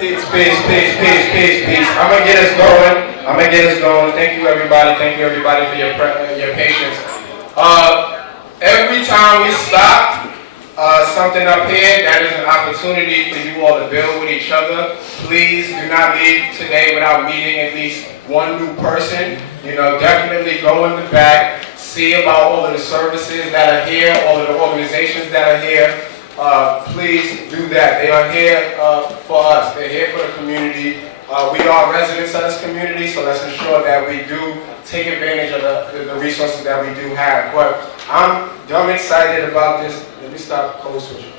Peace. I'm gonna get us going. Thank you, everybody. Thank you, everybody, for your patience. Every time we stop something up here, that is an opportunity for you all to build with each other. Please do not leave today without meeting at least one new person. You know, definitely go in the back, see about all of the services that are here, all of the organizations that are here. Please do that. They are here for us. They're here for the community. We are residents of this community, so let's ensure that we do take advantage of the resources that we do have. But I'm excited about this. Let me stop code switching.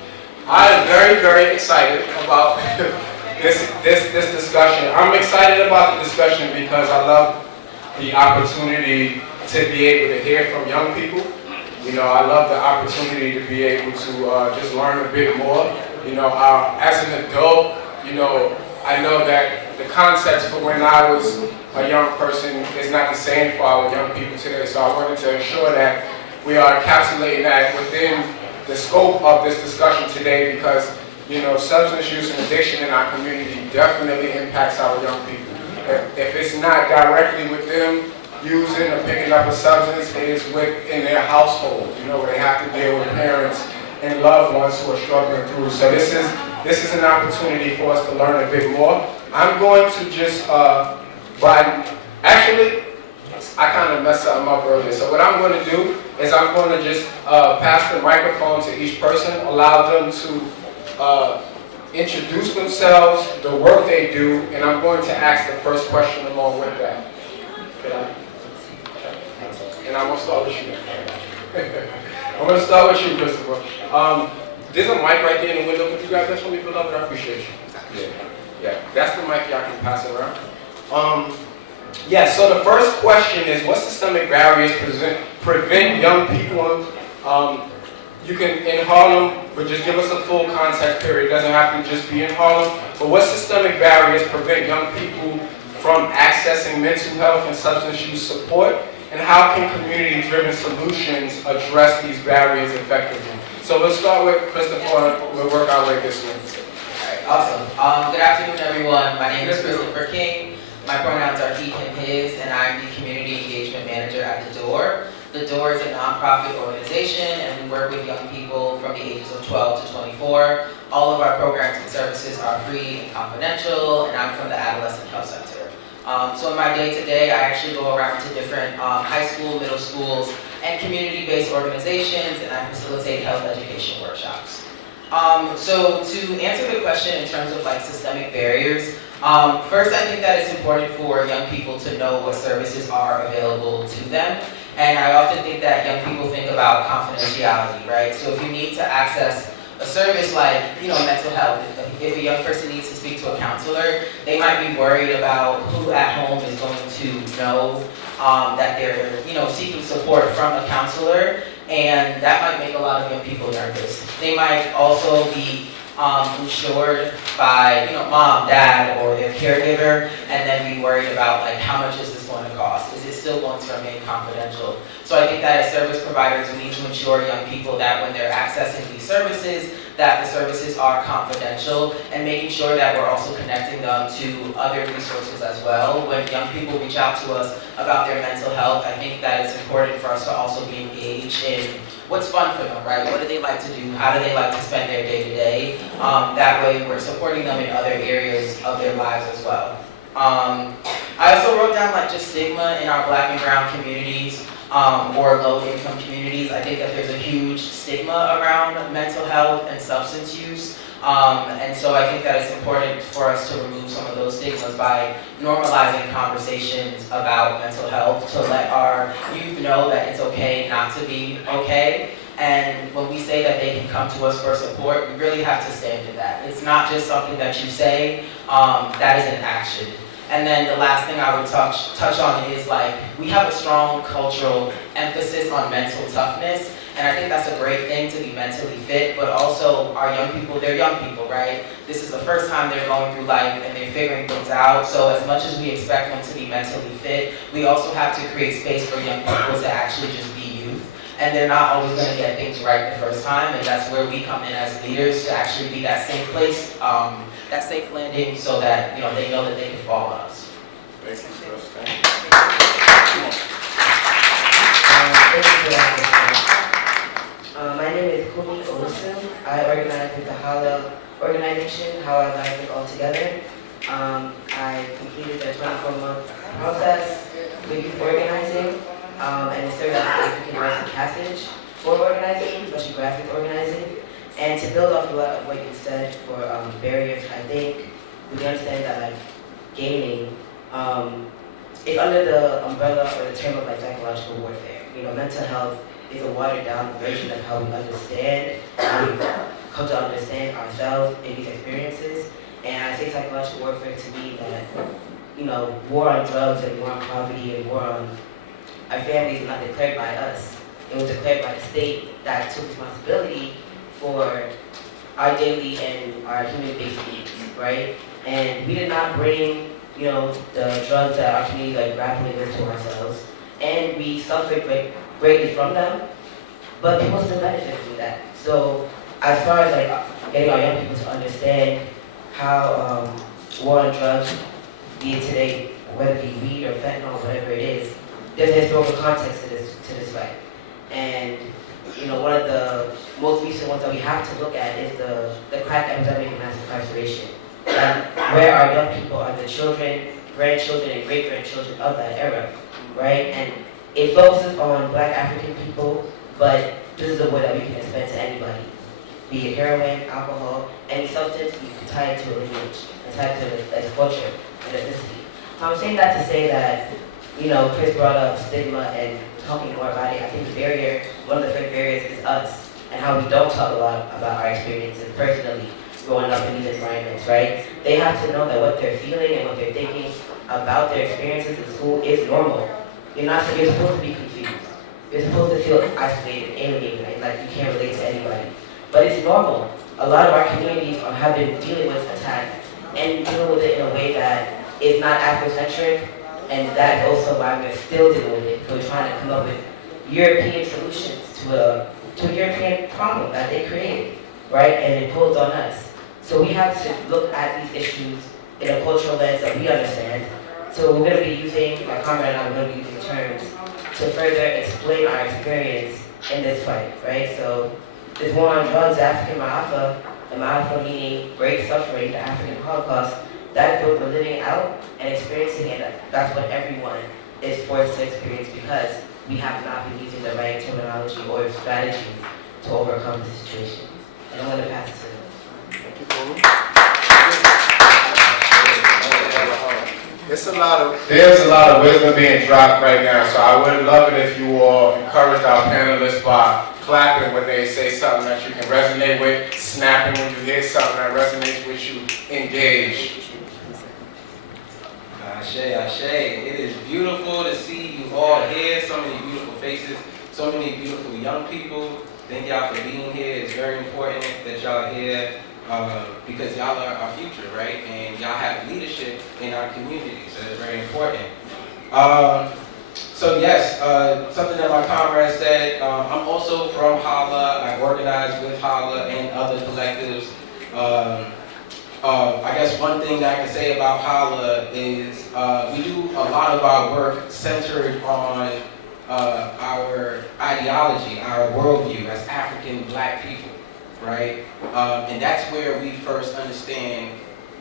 I am very, very excited about this discussion. I'm excited about the discussion because I love the opportunity to be able to hear from young people. You know, I love the opportunity to be able to just learn a bit more. You know, as an adult, you know, I know that the context for when I was a young person is not the same for our young people today. So I wanted to ensure that we are encapsulating that within the scope of this discussion today because, you know, substance use and addiction in our community definitely impacts our young people. If it's not directly with them using or picking up a substance, it is within their household, you know, where they have to deal with parents and loved ones who are struggling through. So this is an opportunity for us to learn a bit more. I'm going to just, actually, I kind of messed something up earlier. So what I'm going to do is I'm going to just pass the microphone to each person, allow them to introduce themselves, the work they do, and I'm going to ask the first question along with that. And I'm going to start with you. I'm going to start with you, Christopher. There's a mic right there in the window. Could you grab that for me, beloved? I appreciate you. Yeah. That's the mic. Y'all can pass it around. So the first question is, what systemic barriers prevent young people? You can, in Harlem, but just give us a full context period. It doesn't have to just be in Harlem. But what systemic barriers prevent young people from accessing mental health and substance use support? And how can community-driven solutions address these barriers effectively? So let's start with Christopher, and we'll work our way this way. All right, awesome. Good afternoon, everyone. My name is Christopher King. My pronouns are he, him, his, and I'm the Community Engagement Manager at The Door. The Door is a nonprofit organization, and we work with young people from the ages of 12 to 24. All of our programs and services are free and confidential, and I'm from the Adolescent Health Center. So in my day-to-day, I actually go around to different high school, middle schools, and community-based organizations, and I facilitate health education workshops. So to answer the question in terms of like systemic barriers, first I think that it's important for young people to know what services are available to them. And I often think that young people think about confidentiality, right? So if you need to access a service like, you know, mental health, if a young person needs to speak to a counselor, they might be worried about who at home is going to know that they're, you know, seeking support from a counselor, and that might make a lot of young people nervous. They might also be insured by, you know, mom, dad, or their caregiver, and then be worried about like how much is this going to cost? Is it still going to remain confidential? So I think that as service providers, we need to ensure young people that when they're accessing these services, that the services are confidential, and making sure that we're also connecting them to other resources as well. When young people reach out to us about their mental health, I think that it's important for us to also be engaged in what's fun for them, right? What do they like to do? How do they like to spend their day-to-day? That way we're supporting them in other areas of their lives as well. I also wrote down like just stigma in our Black and brown communities, or low-income communities. I think that there's a huge stigma around mental health and substance use. And so I think that it's important for us to remove some of those stigmas by normalizing conversations about mental health to let our youth know that it's okay not to be okay. And when we say that they can come to us for support, we really have to stand in that. It's not just something that you say, that is an action. And then the last thing I would touch on is like, we have a strong cultural emphasis on mental toughness. And I think that's a great thing to be mentally fit, but also our young people, they're young people, right? This is the first time they're going through life and they're figuring things out. So as much as we expect them to be mentally fit, we also have to create space for young people to actually just be youth. and they're not always going to get things right the first time, and that's where we come in as leaders to actually be that safe place, that safe landing, so that they know that they can fall on us. Thank you, Chris. Thank you. My name is Kumi Olusim. I organize with the HALA organization, How Our Lives Live All Together. I completed the 24-month process with youth organizing, and it served as an African rites of passage for organizing, especially graphic organizing. And to build off a lot of what you said for barriers, I think we understand that like gaming is under the umbrella or the term of like psychological warfare. Mental health is a watered-down version of how we understand, how we come to understand ourselves in these experiences. And I say psychological warfare to me that, war on drugs and war on poverty and war on our families is not declared by us. It was declared by the state that took responsibility for our daily and our human-based needs, right? And we did not bring, the drugs that our community like grappling with to ourselves, and we suffered greatly from them, but people still benefit from that. So as far as like getting our young people to understand how war on drugs, be it today, whether it be weed or fentanyl, whatever it is, there's a historical context to this fight. And one of the most recent ones that we have to look at is the crack epidemic and mass incarceration. And where our young people are the children, grandchildren, and great-grandchildren of that era, right? And it focuses on Black African people, but this is a word that we can expand to anybody. Be it heroin, alcohol, any substance, you can tie it to a lineage, and tie it to a culture and ethnicity. I'm saying that to say that, Chris brought up stigma and talking more about it. I think the barrier, one of the first barriers is us, and how we don't talk a lot about our experiences personally growing up in these environments, right? They have to know that what they're feeling and what they're thinking about their experiences in school is normal. You're supposed to be confused. You're supposed to feel isolated, alienated, and like you can't relate to anybody. But it's normal. A lot of our communities have been dealing with attack and dealing with it in a way that is not Afrocentric, and that's also why we're still dealing with it. So we're trying to come up with European solutions to a European problem that they created, right, and imposed on us. So we have to look at these issues in a cultural lens that we understand. So we're going to be using, my comrade and I, we're going to be using terms to further explain our experience in this fight, right? So this war on drugs, African Ma'afa, and Ma'afa meaning great suffering, the African Holocaust, that is what we're living out and experiencing it. That's what everyone is forced to experience because we have not been using the right terminology or strategies to overcome the situation. And I'm going to pass it to them. There's a lot of wisdom being dropped right now, so I would love it if you all encourage our panelists by clapping when they say something that you can resonate with, snapping when you hear something that resonates with you, engage. Ashe, Ashe. It is beautiful to see you all here, so many beautiful faces, so many beautiful young people. Thank y'all for being here. It's very important that y'all are here because y'all are our future, right? And y'all have leadership in our community, so it's very important. So yes, something that my comrade said, I'm also from HALA. I organize with HALA and other collectives. I guess one thing that I can say about HALA is we do a lot of our work centered on our ideology, our worldview as African Black people, right? And that's where we first understand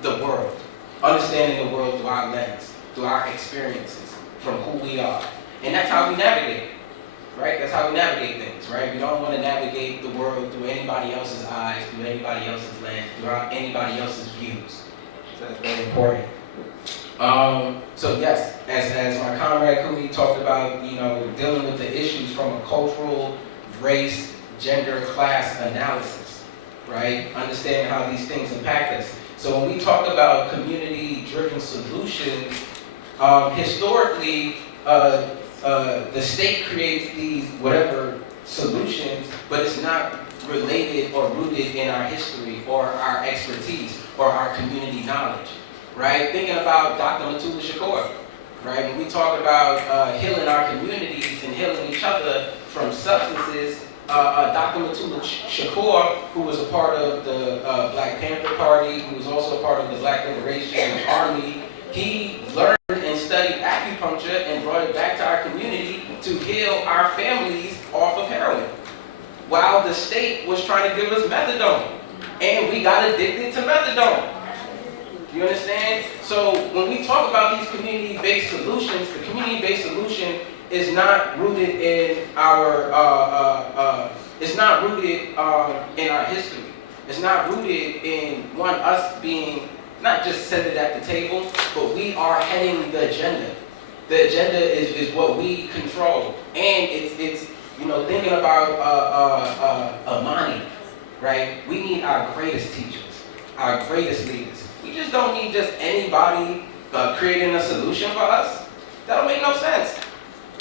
the world, understanding the world through our lens, through our experiences, from who we are. And that's how we navigate, right? That's how we navigate things, right? We don't want to navigate the world through anybody else's eyes, through anybody else's lens, through anybody else's views. So that's very important. So yes, as my comrade Kumi talked about, dealing with the issues from a cultural, race, gender, class analysis, right? Understanding how these things impact us. So when we talk about community-driven solutions, historically, the state creates these whatever solutions, but it's not related or rooted in our history or our expertise or our community knowledge, right? Thinking about Dr. Mutulu Shakur, right? When we talk about healing our communities and healing each other, from substances. Dr. Matula Shakur, who was a part of the Black Panther Party, who was also a part of the Black Liberation Army, he learned and studied acupuncture and brought it back to our community to heal our families off of heroin, while the state was trying to give us methadone, and we got addicted to methadone. You understand? So when we talk about these community-based solutions, the community-based solution is not rooted in our it's not rooted in our history. It's not rooted in us being not just centered at the table, but we are heading the agenda. The agenda is what we control, and it's thinking about Amani, right? We need our greatest teachers, our greatest leaders. We just don't need just anybody creating a solution for us. That don't make no sense.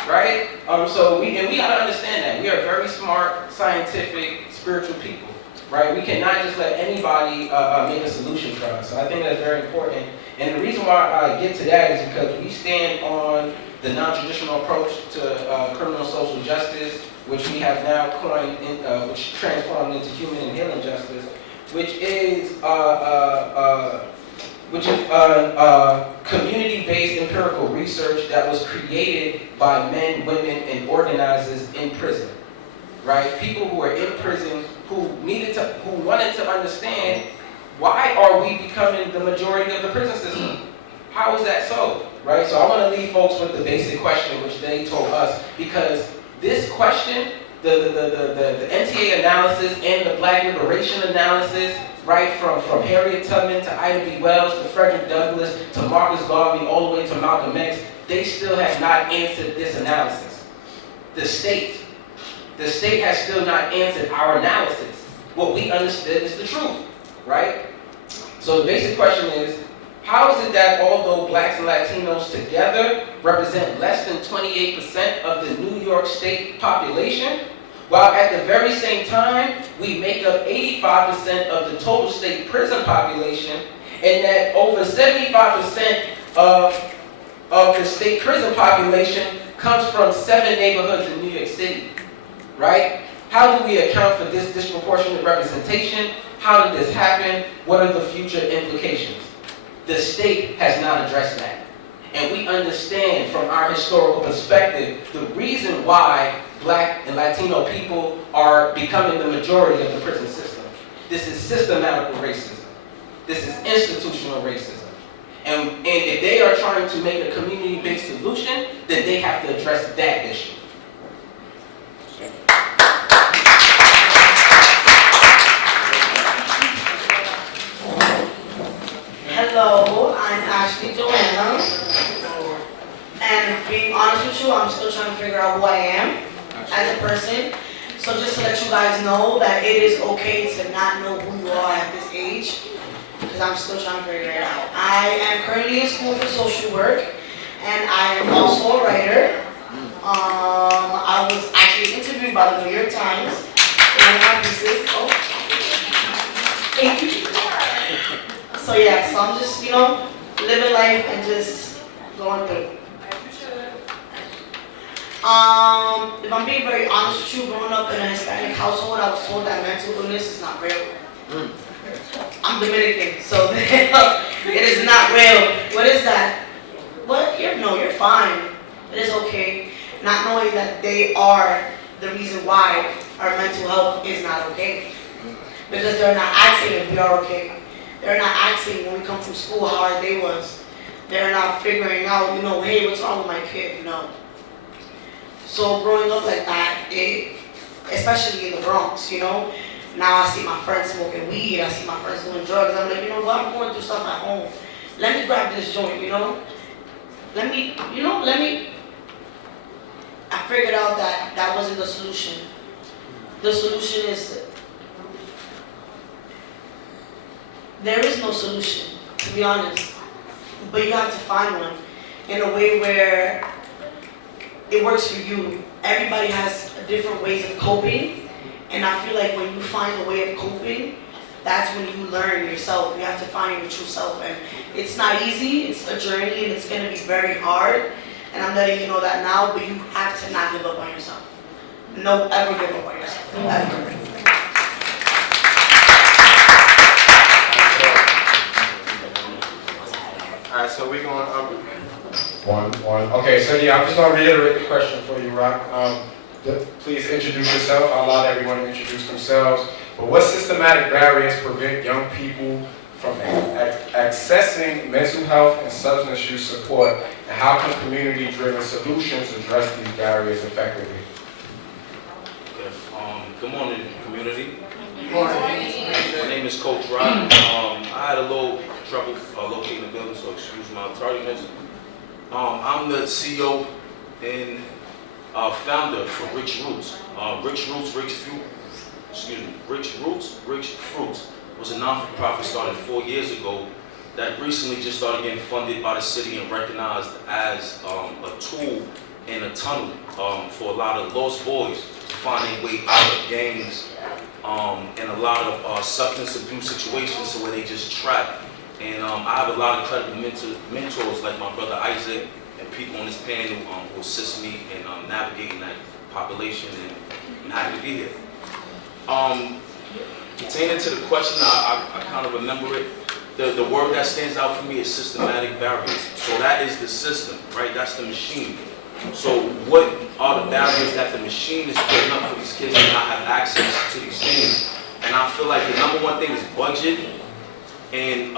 Right? So we gotta understand that. We are very smart, scientific, spiritual people. Right? We cannot just let anybody make a solution for us. So I think that's very important. And the reason why I get to that is because we stand on the non-traditional approach to criminal social justice, which we have now coined, which transformed into human and healing justice, which is community-based empirical research that was created by men, women, and organizers in prison, right? People who are in prison who wanted to understand, why are we becoming the majority of the prison system? How is that so, right? So I want to leave folks with the basic question, which they told us, because this question, the NTA analysis and the Black liberation analysis, right, from Harriet Tubman to Ida B. Wells to Frederick Douglass to Marcus Garvey all the way to Malcolm X, they still have not answered this analysis. The state has still not answered our analysis. What we understood is the truth, right? So the basic question is, how is it that although Blacks and Latinos together represent less than 28% of the New York State population, while at the very same time, we make up 85% of the total state prison population, and that over 75% of the state prison population comes from 7 neighborhoods in New York City, right? How do we account for this disproportionate representation? How did this happen? What are the future implications? The state has not addressed that. And we understand from our historical perspective the reason why Black and Latino people are becoming the majority of the prison system. This is systematic racism. This is institutional racism. And if they are trying to make a community-based solution, then they have to address that issue. Hello, I'm Ashley Joanna, and being honest with you, I'm still trying to figure out who I am as a person. So just to let you guys know that it is okay to not know who you are at this age, because I'm still trying to figure it out. I am currently in school for social work, and I am also a writer. I was actually interviewed by the New York Times in one of my pieces. Oh, thank you. So yeah, so I'm just, living life and just going through. If I'm being very honest with you, growing up in a Hispanic household, I was told that mental illness is not real. I'm Dominican, so it is not real. What is that? What? You're fine. It is okay. Not knowing that they are the reason why our mental health is not okay. Because they're not asking if we are okay. They're not asking when we come from school how our day was. They're not figuring out, hey, what's wrong with my kid? No. So growing up like that, especially in the Bronx, now I see my friends smoking weed, I see my friends doing drugs. I'm like, I'm going through stuff at home. Let me grab this joint, I figured out that that wasn't the solution. The solution is, there is no solution, to be honest, but you have to find one in a way where it works for you. Everybody has different ways of coping, and I feel like when you find a way of coping, that's when you learn yourself. You have to find your true self, and it's not easy. It's a journey, and it's going to be very hard, and I'm letting you know that now, but you have to not give up on yourself. No, ever give up on yourself. Ever. Alright, so we're going one. Okay, so yeah, I'm just gonna reiterate the question for you, Rock. Please introduce yourself. I'll allow everyone to introduce themselves. But what systematic barriers prevent young people from accessing mental health and substance use support, and how can community-driven solutions address these barriers effectively? Okay. Good morning, community. My name is Coach Rock. I had a little trouble locating the building, so excuse my tardiness. I'm the CEO and founder for Rich Roots. Rich Fruits was a non-for-profit started 4 years ago that recently just started getting funded by the city and recognized as a tool and a tunnel for a lot of lost boys to find their way out of gangs and a lot of substance abuse situations where they just trapped. And I have a lot of credible mentors like my brother Isaac and people on this panel who assist me in navigating that population and happy to be here. Pertaining to the question, I kind of remember it. The word that stands out for me is systematic barriers. So that is the system, right? That's the machine. So what are the barriers that the machine is putting up for these kids to not have access to these things? And I feel like the number one thing is budget and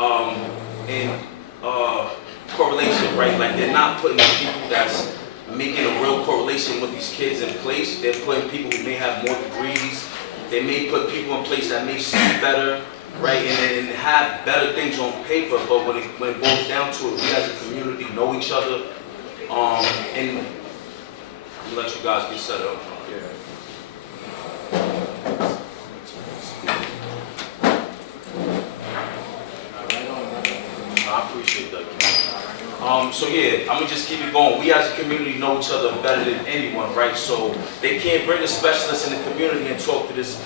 correlation, right? Like they're not putting the people that's making a real correlation with these kids in place. They're putting people who may have more degrees. They may put people in place that may see better, right? And have better things on paper. But when it boils down to it, we as a community know each other. And I'll let you guys get set up. I appreciate that. So yeah, I'm gonna just keep it going. We as a community know each other better than anyone, right? So they can't bring a specialist in the community and talk to this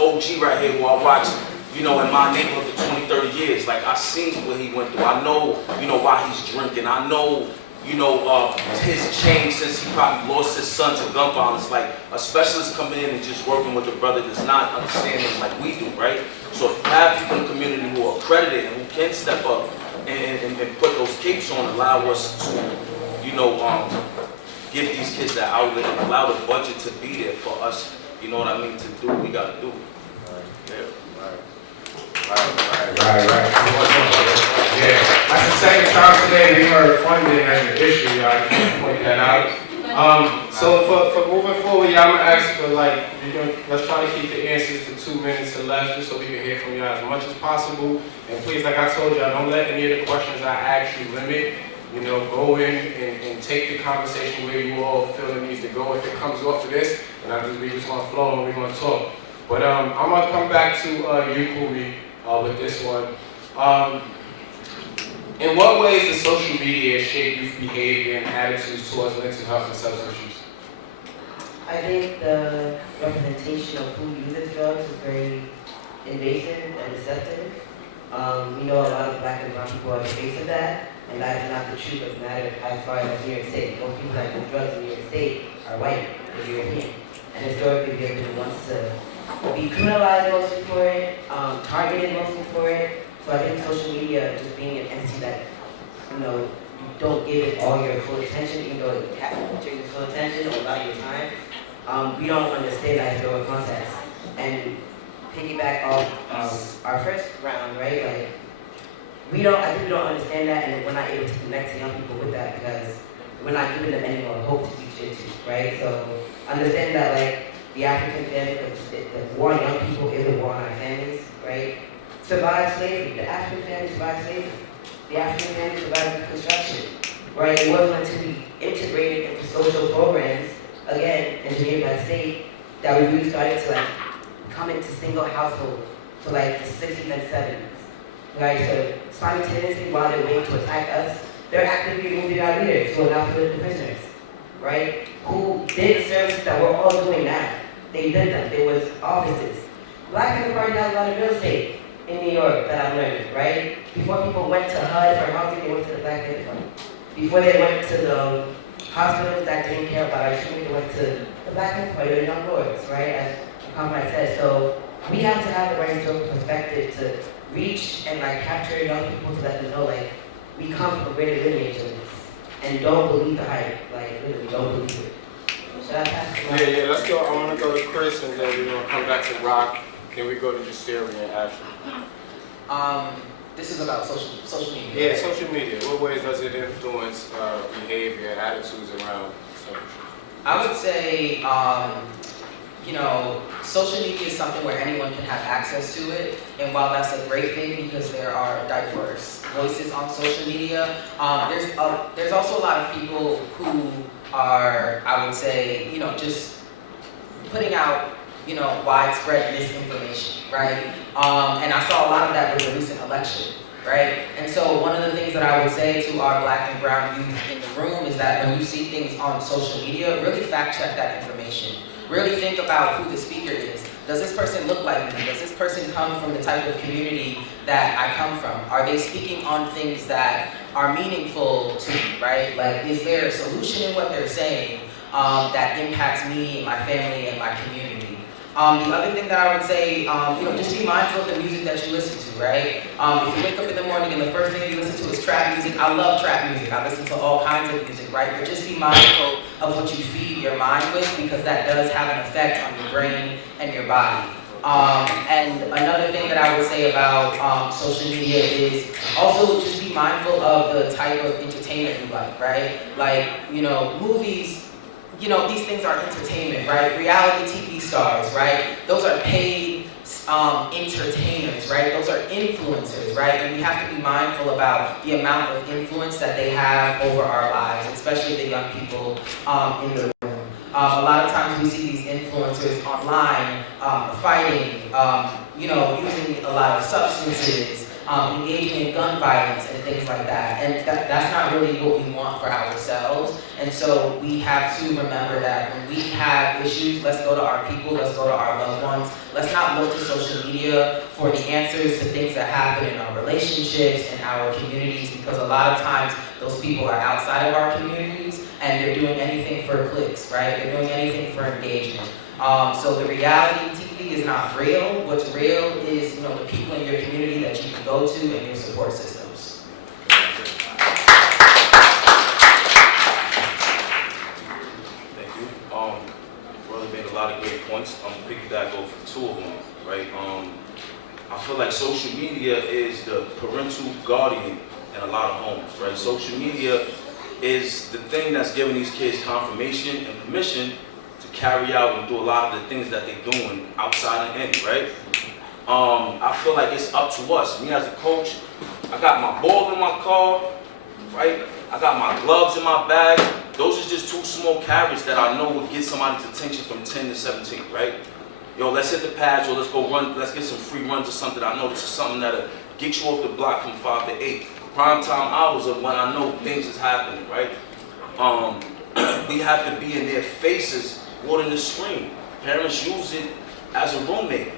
OG right here who I watched, in my neighborhood for 20, 30 years. Like I seen what he went through. I know, why he's drinking. I know, his change since he probably lost his son to gun violence. Like a specialist coming in and just working with a brother that's not understanding like we do, right? So if you have people in the community who are accredited and who can step up and put those capes on, allow us to, give these kids that outlet and allow the budget to be there for us, to do what we gotta do. Right. Yeah, that's the second time today we heard funding as an issue, y'all. I can point that out. So for moving forward, y'all, I'm gonna ask for let's try to keep the answers to 2 minutes or less, just so we can hear from y'all as much as possible. And please, like I told y'all, don't let any of the questions I ask you limit. Go in and take the conversation where you all feel it needs to go. If it comes off of this, then we just gonna flow and we're gonna talk. But I'm gonna come back to you, Kumi, with this one. In what ways does social media shape youth behavior and attitudes towards mental health and substance use? I think the representation of who uses drugs is very invasive and deceptive. We know a lot of black and brown people are the face of that, and that is not the truth of the matter as far as New York State. Most people that use drugs in New York State are white or European. And historically, we have been ones to be criminalized mostly for it, targeted mostly for it. So I think social media just being an entity that, you don't give it all your full attention, even though it captures your full attention or a lot of your time. We don't understand that historical context. And piggyback off our first round, right? Like, I think we don't understand that, and we're not able to connect to young people with that because we're not giving them any more hope to reach into, right? So understand that, like, the African family, the war on young people is a war on our families, right? Survived slavery. The African family survived slavery. The African family survived Reconstruction, right? It wasn't until we integrated into social programs, again, engineered by the state, that we really started to, like, come into single households for, like, the 60s and 70s, right? So simultaneously, while they're waiting to attack us, they're actively removing our leaders who are now political prisoners, right? Who did the services that we're all doing now. They did them. There was offices. Black people already have a lot of real estate in New York that I've learned, right? Before people went to HUD for housing, they went to the Black Panther Fund. before they went to the hospitals that didn't care about our treatment, they went to the Black Empire, the young lords, right, as Comrade said. So we have to have the right historical perspective to reach and like capture young people to let them know like we come from a greater lineage of this. And don't believe the hype, like literally don't believe it. Should I pass it on? Yeah, let's go. I want to go to Chris and then we're going to come back to Rock. Then we go to Justeria and Ashley. This is about social media. Yeah, right? social media. What ways does it influence behavior, attitudes around social issues? I would say, social media is something where anyone can have access to it. And while that's a great thing because there are diverse voices on social media, there's also a lot of people who are, I would say, just putting out, widespread misinformation, right? And I saw a lot of that with the recent election, right? And so one of the things that I would say to our Black and brown youth in the room is that when you see things on social media, really fact check that information. Really think about who the speaker is. Does this person look like me? Does this person come from the type of community that I come from? Are they speaking on things that are meaningful to me, right? Like, is there a solution in what they're saying that impacts me, my family, and my community? The other thing that I would say, just be mindful of the music that you listen to, right? If you wake up in the morning and the first thing you listen to is trap music, I love trap music. I listen to all kinds of music, right? But just be mindful of what you feed your mind with because that does have an effect on your brain and your body. And another thing that I would say about social media is also just be mindful of the type of entertainment you like, right? Like, movies, these things are entertainment, right? Reality TV stars, right? Those are paid entertainers, right? Those are influencers, right? And we have to be mindful about the amount of influence that they have over our lives, especially the young people in the room. A lot of times we see these influencers online fighting, using a lot of substances, engaging in gun violence and things like that. And that's not really what we want for ourselves. And so we have to remember that when we have issues, let's go to our people, let's go to our loved ones. Let's not look to social media for the answers to things that happen in our relationships and our communities, because a lot of times those people are outside of our communities and they're doing anything for clicks, right? They're doing anything for engagement. So the reality TV is not real. What's real is, the people in your community that you can go to and your support systems. Thank you. Brother made a lot of great points. I'm gonna piggyback off two of them, right? I feel like social media is the parental guardian in a lot of homes, right? Social media is the thing that's giving these kids confirmation and permission to carry out and do a lot of the things that they're doing outside and in, right? I feel like it's up to us. Me as a coach, I got my ball in my car, right? I got my gloves in my bag. Those are just two small carrots that I know would get somebody's attention from 10 to 17, right? Yo, let's hit the pads, or let's go run, let's get some free runs or something. I know this is something that'll get you off the block from 5 to 8. Prime time hours of when I know things is happening, right? We have to be in their faces more than the screen. Parents use it as a roommate,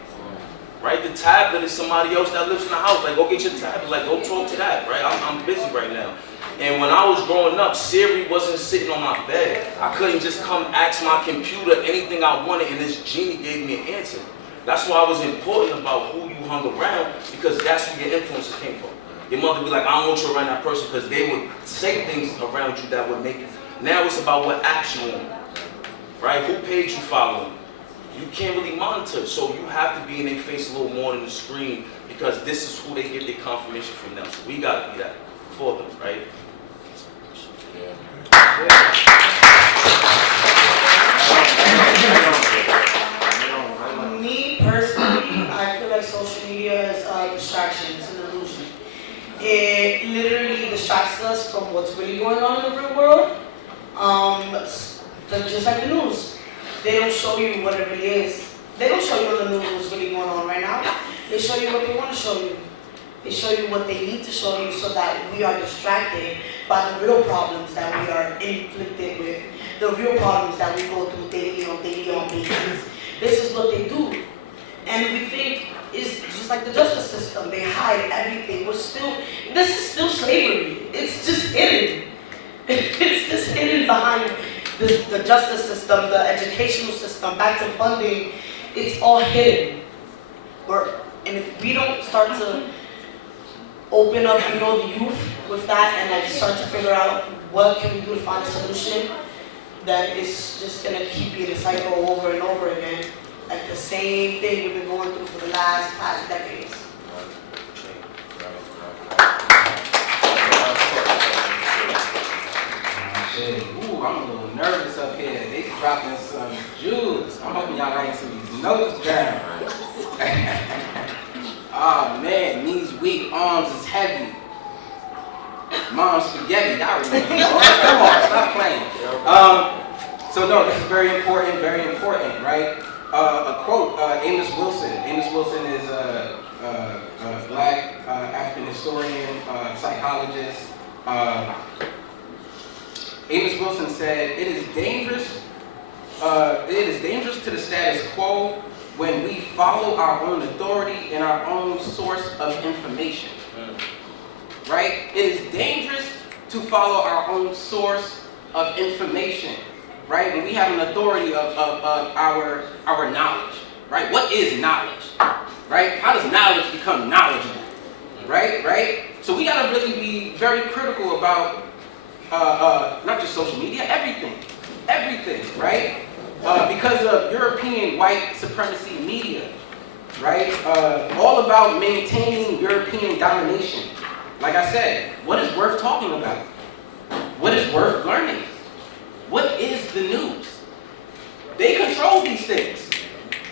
right? The tablet is somebody else that lives in the house. Like, go get your tablet, like, go talk to that, right? I'm busy right now. And when I was growing up, Siri wasn't sitting on my bed. I couldn't just come ask my computer anything I wanted and this genie gave me an answer. That's why it was important about who you hung around, because that's where your influences came from. Your mother would be like, I don't want you around that person, because they would say things around you that would make you. Now it's about what apps you on, right? Who page you following? You can't really monitor, so you have to be in their face a little more than the screen, because this is who they get their confirmation from now. So we got to be that for them, right? Me personally, I feel like social media is a distraction, it's an illusion. It literally distracts us from what's really going on in the real world. Just like the news. They don't show you what it really is. They don't show you on the news what's really going on right now. They show you what they want to show you. They show you what they need to show you so that we are distracted by the real problems that we are inflicted with, the real problems that we go through daily on basis. This is what they do. And we think it's just like the justice system. They hide everything. This is still slavery. It's just hidden. the justice system, the educational system, back to funding, it's all hidden. And if we don't start to open up, the youth with that and like start to figure out what can we do to find a solution, then it's just gonna keep being a cycle over and over again. Like the same thing we've been going through for the last decades. Ooh, I'm a little nervous up here. They dropping some jewels. I'm hoping y'all writing some of these notes down. Oh man, knees weak, arms is heavy. Mom's spaghetti, y'all remember. Come on, stop playing. So no, this is very important, right? A quote, Amos Wilson. Amos Wilson is a black African historian, psychologist. Amos Wilson said, it is dangerous to the status quo when we follow our own authority and our own source of information. Right? It is dangerous to follow our own source of information. Right? When we have an authority of our knowledge. Right? What is knowledge? Right? How does knowledge become knowledgeable? Right? So we gotta really be very critical about not just social media, everything, right? Because of European white supremacy media, right? All about maintaining European domination. Like I said, what is worth talking about? What is worth learning? What is the news? They control these things.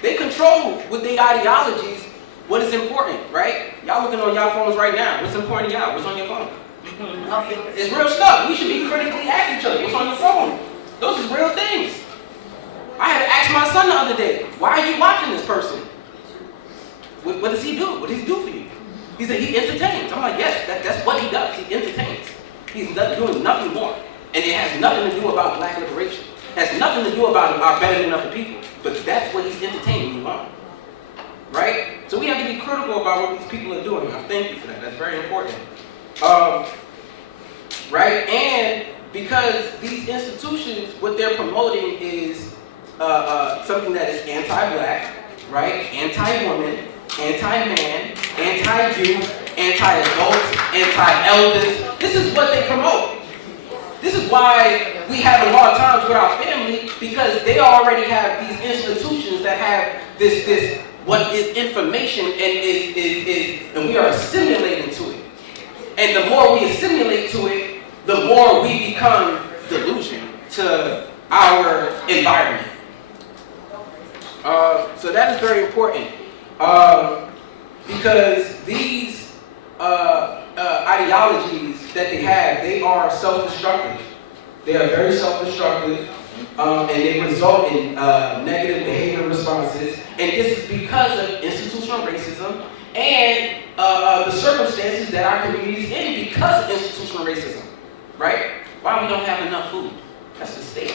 They control with their ideologies what is important, right? Y'all looking on y'all phones right now. What's important to y'all? What's on your phone? Nothing. It's real stuff. We should be critically asking each other. What's on your phone? Those is real things. I had to ask my son the other day, why are you watching this person? What does he do? What does he do for you? He said he entertains. I'm like, yes, that's what he does. He entertains. He's doing nothing more. And it has nothing to do about black liberation. It has nothing to do about our bettering of the people. But that's what he's entertaining you on. Right? So we have to be critical about what these people are doing. I thank you for that. That's very important. Right? And because these institutions, what they're promoting is something that is anti-black, right? Anti-woman, anti-man, anti-youth, anti-adults, anti-elders. This is what they promote. This is why we have a hard times with our family, because they already have these institutions that have this what is information and we are assimilating to it. And the more we assimilate to it, the more we become delusion to our environment. So that is very important. Because these ideologies that they are self-destructive. They are very self-destructive, and they result in negative behavior responses. And this is because of institutional racism and the circumstances that our community is in because of institutional racism. Right? Why we don't have enough food? That's the state.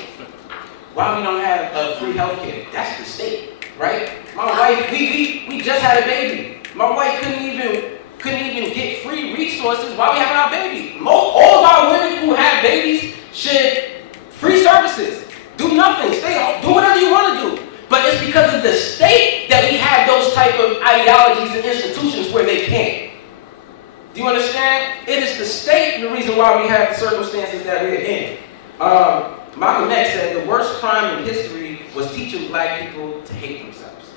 Why we don't have free healthcare? That's the state. Right? My wife, we just had a baby. My wife couldn't even get free resources while we having our baby. All of our women who have babies should free services. Do nothing. Stay home. Do whatever you want to do. But it's because of the state that we have those type of ideologies and institutions where they can't. Do you understand? It is the state the reason why we have the circumstances that we're in. Malcolm X said the worst crime in history was teaching black people to hate themselves.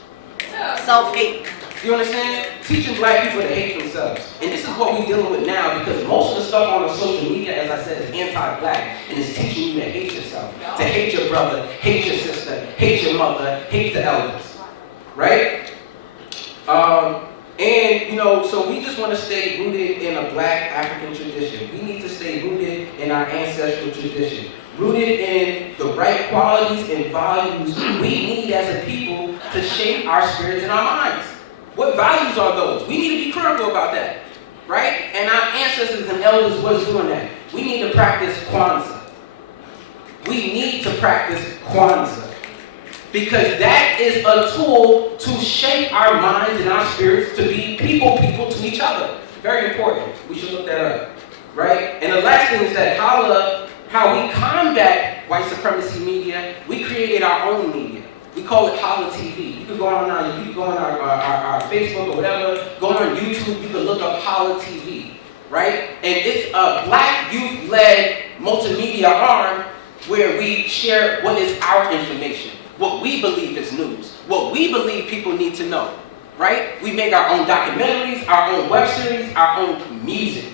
Self-hate. Do you understand? Teaching black people to hate themselves. And this is what we're dealing with now, because most of the stuff on the social media, as I said, is anti-black. And it's teaching you to hate yourself, to hate your brother, hate your sister, hate your mother, hate the elders. Right? So we just want to stay rooted in a black African tradition. We need to stay rooted in our ancestral tradition. Rooted in the right qualities and values we need as a people to shape our spirits and our minds. What values are those? We need to be critical about that, right? And our ancestors and elders was doing that. We need to practice Kwanzaa. We need to practice Kwanzaa. Because that is a tool to shape our minds and our spirits to be people to each other. Very important. We should look that up, right? And the last thing is that how we combat white supremacy media. We created our own media. We call it Holla TV. You can go on our Facebook or whatever, go on YouTube, you can look up Holla TV, right? And it's a black youth-led multimedia arm where we share what is our information, what we believe is news, what we believe people need to know, right? We make our own documentaries, our own web series, our own music.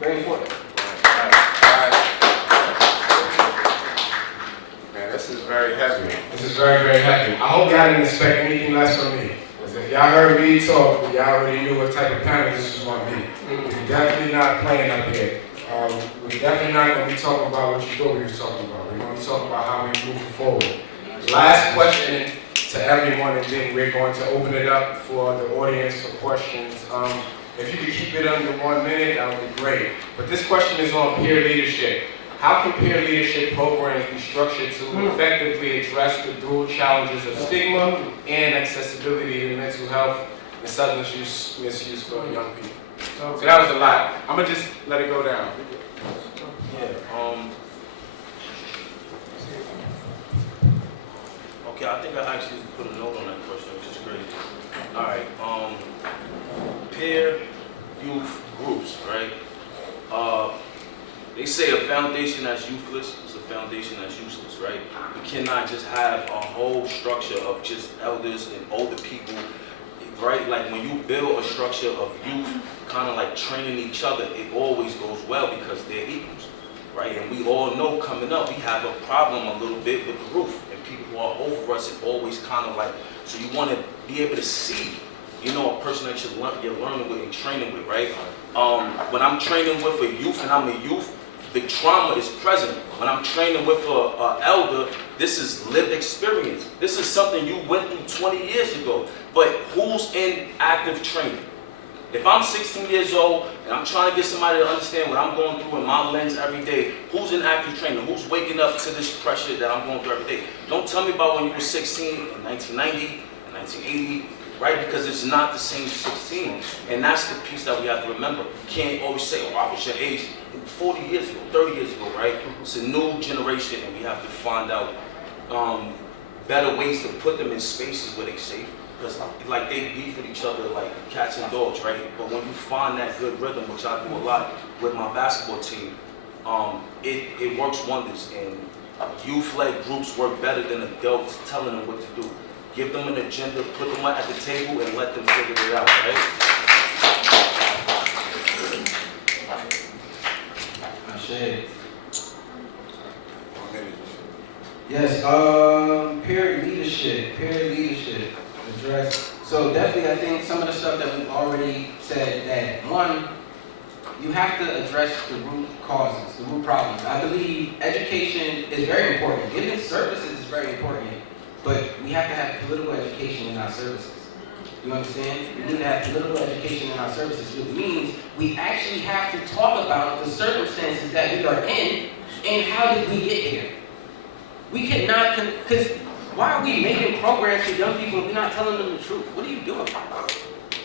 Very important. Man, this is very heavy. This is very, very heavy. I hope y'all didn't expect anything less from me. Because if y'all heard me talk, y'all already knew what type of panel this was going to be. We're definitely not playing up here. We're definitely not going to be talking about what you thought we were talking about. We're going to be talking about how we're moving forward. Last question to everyone, and then we're going to open it up for the audience for questions. If you could keep it under 1 minute, that would be great. But this question is on peer leadership. How can peer leadership programs be structured to effectively address the dual challenges of stigma and accessibility to mental health and substance use misuse for young people? So that was a lot. I'm gonna just let it go down. Okay, I think I actually put a note on that question, which is great. All right, peer youth groups, right? They say a foundation that's youthless is a foundation that's useless, right? We cannot just have a whole structure of just elders and older people, right? Like when you build a structure of youth, kind of like training each other, it always goes well because they're equals, right? And we all know coming up, we have a problem a little bit with the roof, and people who are over us, it always kind of like, so you want to be able to see, you know, a person that you're learning with and training with, right? When I'm training with a youth and I'm a youth, the trauma is present. When I'm training with an elder, this is lived experience. This is something you went through 20 years ago. But who's in active training? If I'm 16 years old and I'm trying to get somebody to understand what I'm going through in my lens every day, who's in active training? Who's waking up to this pressure that I'm going through every day? Don't tell me about when you were 16 in 1990, in 1980, right? Because it's not the same 16. And that's the piece that we have to remember. You can't always say, oh, I was your age 40 years ago, 30 years ago, right? It's a new generation, and we have to find out better ways to put them in spaces where they're safe. Because like they beef with each other like cats and dogs, right? But when you find that good rhythm, which I do a lot with my basketball team, it works wonders. And youth-led groups work better than adults telling them what to do. Give them an agenda, put them at the table, and let them figure it out, right? Yes, peer leadership address. So definitely I think some of the stuff that we've already said, that one, you have to address the root causes, the root problems. I believe education is very important. Giving services is very important, but we have to have political education in our services. You understand? We need to have political education in our services, which means we actually have to talk about the circumstances that we are in and how did we get here. We cannot, because why are we making programs for young people and we're not telling them the truth? What are you doing?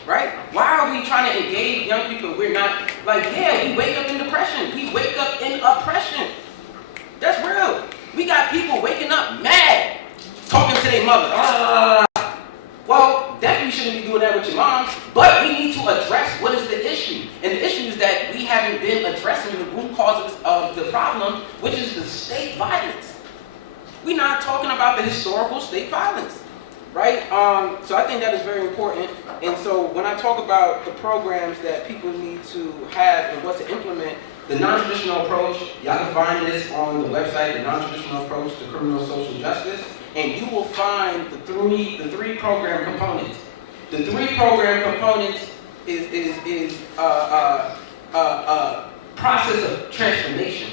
Right? Why are we trying to engage young people? We're not, like, yeah, we wake up in depression. We wake up in oppression. That's real. We got people waking up mad, talking to their mother. Well, definitely shouldn't be doing that with your mom, but we need to address what is the issue. And the issue is that we haven't been addressing the root causes of the problem, which is the state violence. We're not talking about the historical state violence, right? So I think that is very important. And so when I talk about the programs that people need to have and what to implement, the non-traditional approach, y'all can find this on the website, the non-traditional approach to criminal social justice, and you will find the three program components. The three program components is a process of transformation.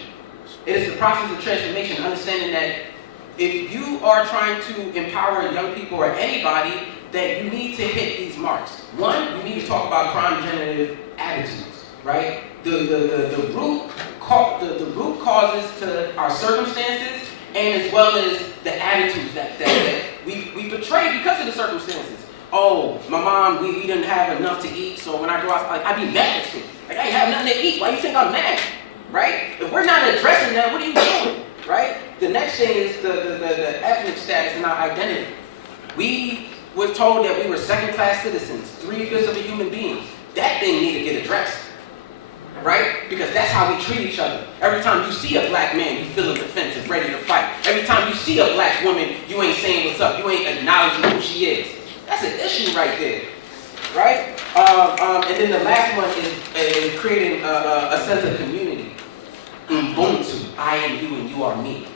It is the process of transformation, understanding that if you are trying to empower young people or anybody, that you need to hit these marks. One, you need to talk about crime-generative attitudes, right? The root causes to our circumstances, and as well as the attitudes that we portray because of the circumstances. Oh, my mom, we didn't have enough to eat, so when I go out, I be mad at you. Like, I ain't have nothing to eat. Why you think I'm mad? Right? If we're not addressing that, what are you doing? right? The next thing is the ethnic status and our identity. We were told that we were second-class citizens, 3/5 of a human being. That thing need to get addressed, right? Because that's how we treat each other. Every time you see a black man, you feel defensive, ready to fight. Every time you see a black woman, you ain't saying what's up. You ain't acknowledging who she is. That's an issue right there, right? And then the last one is creating a sense of community. Ubuntu, I am you and you are me.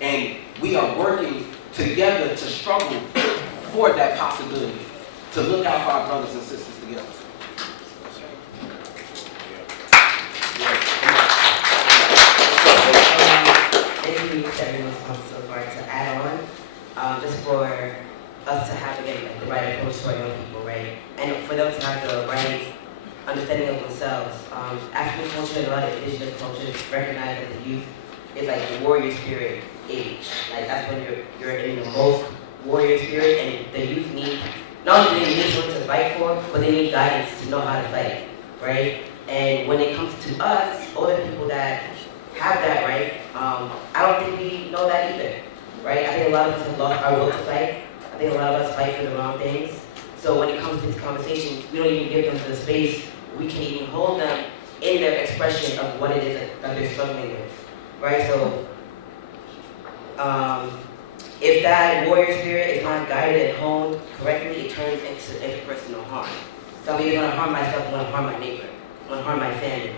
And we are working together to struggle for that possibility, to look out for our brothers and sisters together. Thank you to everyone who's come so far to add on, just for us to have, again, like, the right approach to our young people, right? And for them to have the right understanding of themselves. African culture and a lot of indigenous cultures recognize that the youth is like the warrior spirit age. Like that's when you're in the most warrior spirit, and the youth need, not only do they need someone to fight for, but they need guidance to know how to fight, right? And when it comes to us, older people that have that, right, I don't think we know that either, right? I think a lot of us have lost our will to fight. I think a lot of us fight for the wrong things. So when it comes to these conversations, we don't even give them the space we can even hold them in their expression of what it is that they're struggling with, right? So if that warrior spirit is not guided and honed correctly, it turns into interpersonal harm. So I'm either going to harm myself, I'm going to harm my neighbor, I'm going to harm my family.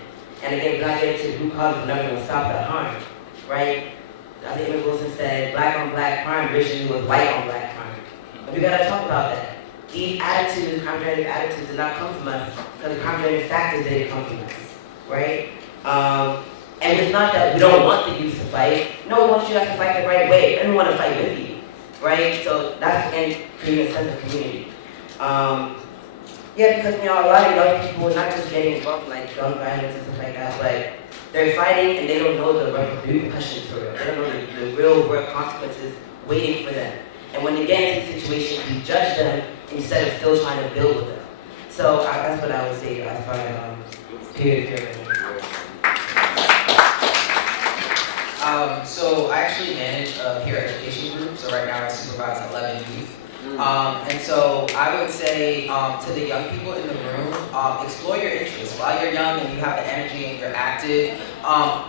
And again, if we're not getting to the root cause, we're never going to stop that harm, right? I think Emmett Wilson said, black on black crime originally was white on black crime. But we got to talk about that. These attitudes, crime-generating attitudes, did not come from us, because the crime-generating factors didn't come from us, right? And it's not that we don't want the youth to fight. No, we want you guys to fight the right way. Everyone want to fight with you, right? So that's, again, creating a sense of community. Yeah, because, a lot of young people are not just getting involved in, like, gun violence and stuff like that, but they're fighting and they don't know the repercussions for it. They don't know the real-world consequences waiting for them. And when they get into situations, we judge them instead of still trying to build with them. So that's what I would say as far as peer-to-peer. So I actually manage a peer education group. So right now I supervise 11 youth. And so I would say to the young people in the room, explore your interests. While you're young and you have the energy and you're active,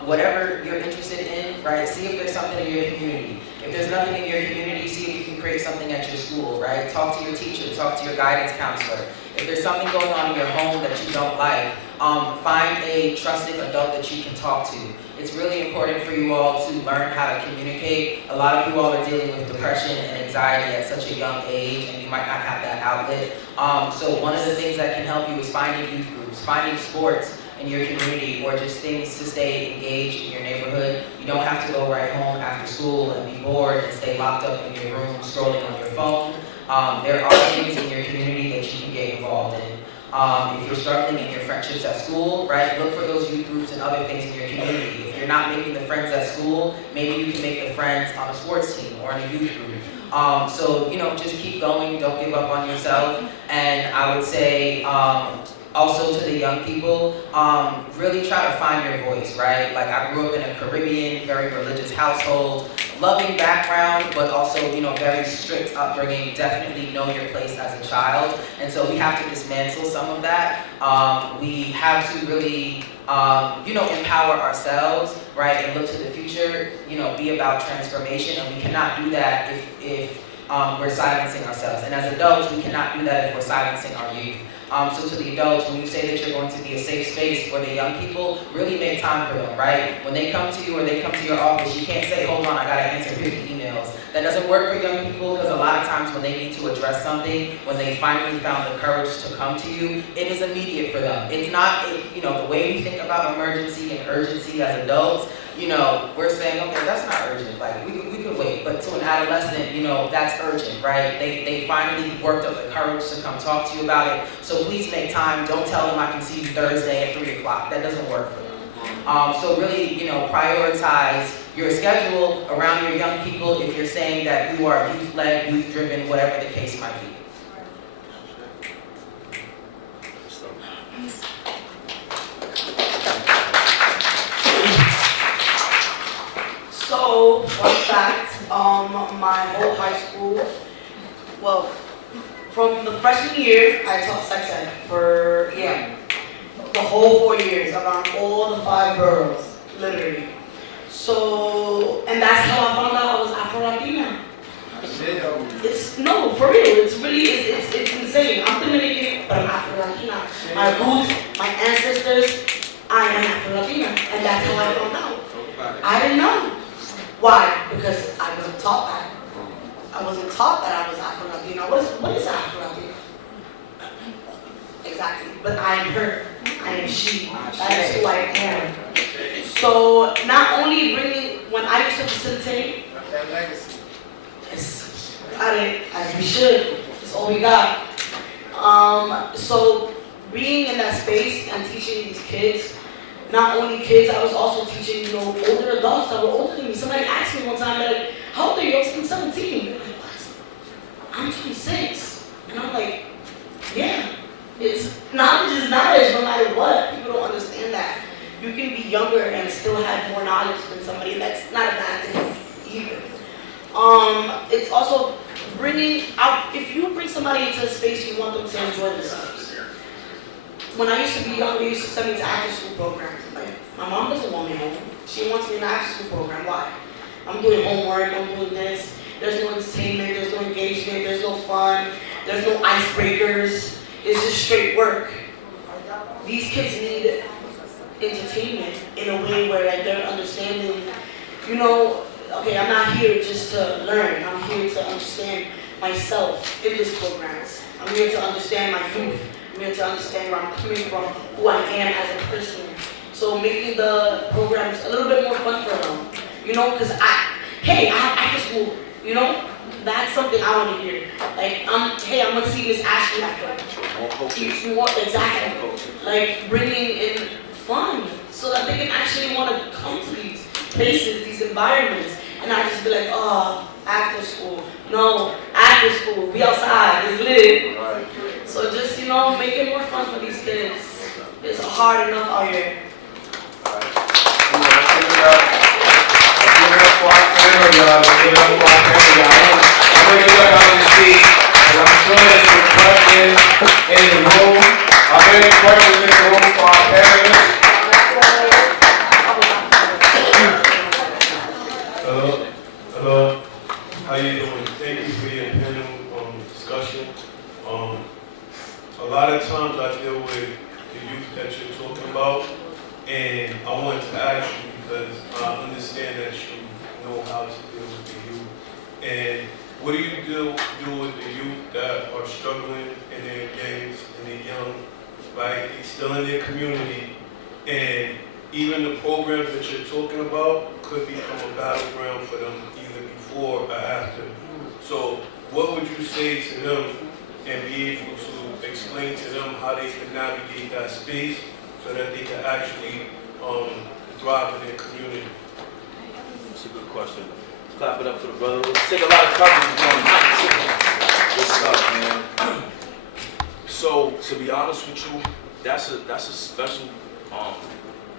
whatever you're interested in, right? See if there's something in your community. If there's nothing in your community, see if you can create something at your school, right? Talk to your teacher, talk to your guidance counselor. If there's something going on in your home that you don't like, find a trusted adult that you can talk to. It's really important for you all to learn how to communicate. A lot of you all are dealing with depression and anxiety at such a young age, and you might not have that outlet. So one of the things that can help you is finding youth groups, finding sports in your community, or just things to stay engaged in your neighborhood. You don't have to go right home after school and be bored and stay locked up in your room scrolling on your phone. There are things in your community that you can get involved in. If you're struggling in your friendships at school, right, look for those youth groups and other things in your community. If you're not making the friends at school, maybe you can make the friends on a sports team or in a youth group. So, just keep going, don't give up on yourself. And I would say, also to the young people, really try to find your voice, right? Like I grew up in a Caribbean, very religious household, loving background, but also, very strict upbringing. Definitely know your place as a child. And so we have to dismantle some of that. We have to really, empower ourselves, right? And look to the future, be about transformation. And we cannot do that if we're silencing ourselves. And as adults, we cannot do that if we're silencing our youth. So to the adults, when you say that you're going to be a safe space for the young people, really make time for them, right? When they come to you or they come to your office, you can't say, hold on, I gotta answer 50 emails. That doesn't work for young people, because a lot of times when they need to address something, when they finally found the courage to come to you, it is immediate for them. It's not, the way we think about emergency and urgency as adults, we're saying, okay, that's not urgent, like we could wait. But to an adolescent, that's urgent, right? They finally worked up the courage to come talk to you about it. So please make time. Don't tell them I can see you Thursday at 3 o'clock. That doesn't work for them. So really, prioritize your schedule around your young people if you're saying that you are youth-led, youth-driven, whatever the case might be. So fun fact, my whole high school, well, from the freshman year, I taught sex ed for, the whole 4 years around all the 5 boroughs, literally. So, and that's how I found out I was Afro-Latina. No, for real, it's really, it's insane. I'm Dominican, but I'm Afro-Latina. My roots, my ancestors, I am Afro-Latina, and that's how I found out. I didn't know. Why? Because I wasn't taught that. I wasn't taught that I was Afro-Latina. What is Afro-Latina? Exactly. But I am her. I am she. That is who I am. So not only bringing, when I used to facilitate, yes, got it, as we should. That's all we got. So being in that space and teaching these kids, not only kids, I was also teaching, older adults that were older than me. Somebody asked me one time, like, how old are you? I was 17. They're like, what? I'm 26. And I'm like, yeah. It's knowledge is knowledge no matter what. People don't understand that. You can be younger and still have more knowledge than somebody. That's not a bad thing either. It's also bringing out, if you bring somebody into a space, you want them to enjoy themselves. When I used to be young, they used to send me to after school programs. Like, my mom doesn't want me home. She wants me in an after school program. Why? I'm doing homework, I'm doing this. There's no entertainment, there's no engagement, there's no fun, there's no icebreakers. It's just straight work. These kids need entertainment in a way where like they're understanding, okay, I'm not here just to learn. I'm here to understand myself in this program. I'm here to understand my youth. I'm here to understand where I'm coming from, who I am as a person. So making the programs a little bit more fun for them. Because I have after school, That's something I want to hear. Like, I'm gonna see Miss Ashley after. Exactly. Like, bringing in fun so that they can actually want to come to these places, these environments, and not just be like, oh, after school. No, after school, be outside, it's lit. Right. So just, make it more fun for these kids. It's hard enough out here. I'm going to look on the seat, and I'm sure there's some questions in the room. Are there any questions in the room for our parents? Hello. How you doing? Thank you for your panel discussion. A lot of times I deal with the youth that you're talking about, and I wanted to ask you because I understand that you know how to deal with the youth. And what do you do with the youth that are struggling in their gangs and they're young, right? They're still in their community, and even the programs that you're talking about could become a battleground for them either before or after. So what would you say to them and be able to explain to them how they can navigate that space so that they can actually thrive in their community? That's a good question. Let's clap it up for the brother. Let's take a lot of coverage on night. Good stuff, man. So to be honest with you, that's a special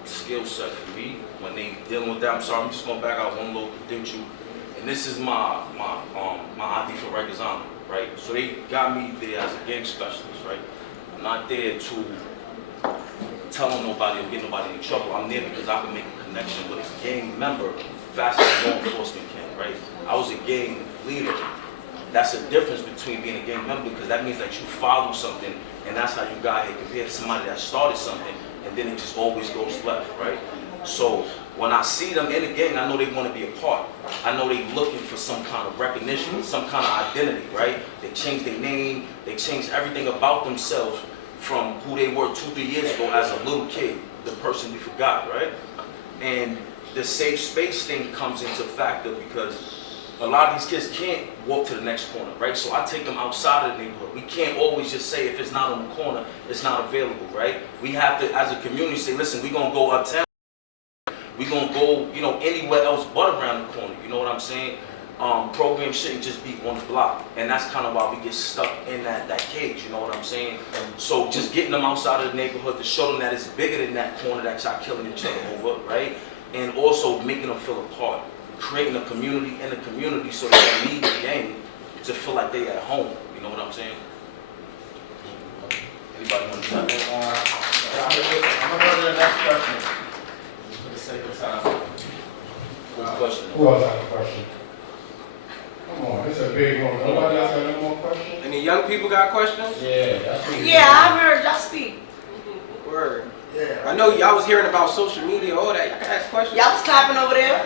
skill set for me when they dealing with that. I'm sorry, I'm just gonna back out one little credential. And this is my ID for Rikers Island, right? So they got me there as a gang specialist, right? I'm not there to tell nobody or get nobody in trouble. I'm there because I can make a connection with a gang member faster than law enforcement can, right? I was a gang leader. That's the difference between being a gang member, because that means that you follow something, and that's how you got here compared to somebody that started something and then it just always goes left, right? So when I see them in the gang, I know they want to be a part. I know they're looking for some kind of recognition, some kind of identity, right? They changed their name, they changed everything about themselves from who they were 2-3 years ago as a little kid, the person we forgot, right? And the safe space thing comes into factor because a lot of these kids can't walk to the next corner, right? So I take them outside of the neighborhood. We can't always just say if it's not on the corner, it's not available, right? We have to, as a community, say, listen, we're gonna go uptown. We're gonna go, anywhere else but around the corner. You know what I'm saying? Programs shouldn't just be on the block, and that's kind of why we get stuck in that cage. You know what I'm saying? So just getting them outside of the neighborhood to show them that it's bigger than that corner that y'all killing each other over, right? And also making them feel a part. creating a community in the community so they can leave the game to feel like they at home. You know what I'm saying? Anybody want to tell me? I'm gonna go to the next question. For the sake of time. Question. Who else has a question? Come on, it's a big one. Nobody else have any more questions? Any young people got questions? Yeah, that's what Yeah, I heard y'all speak. Word. Yeah. I know y'all was hearing about social media, all that. Y'all can ask questions. Y'all was clapping over there.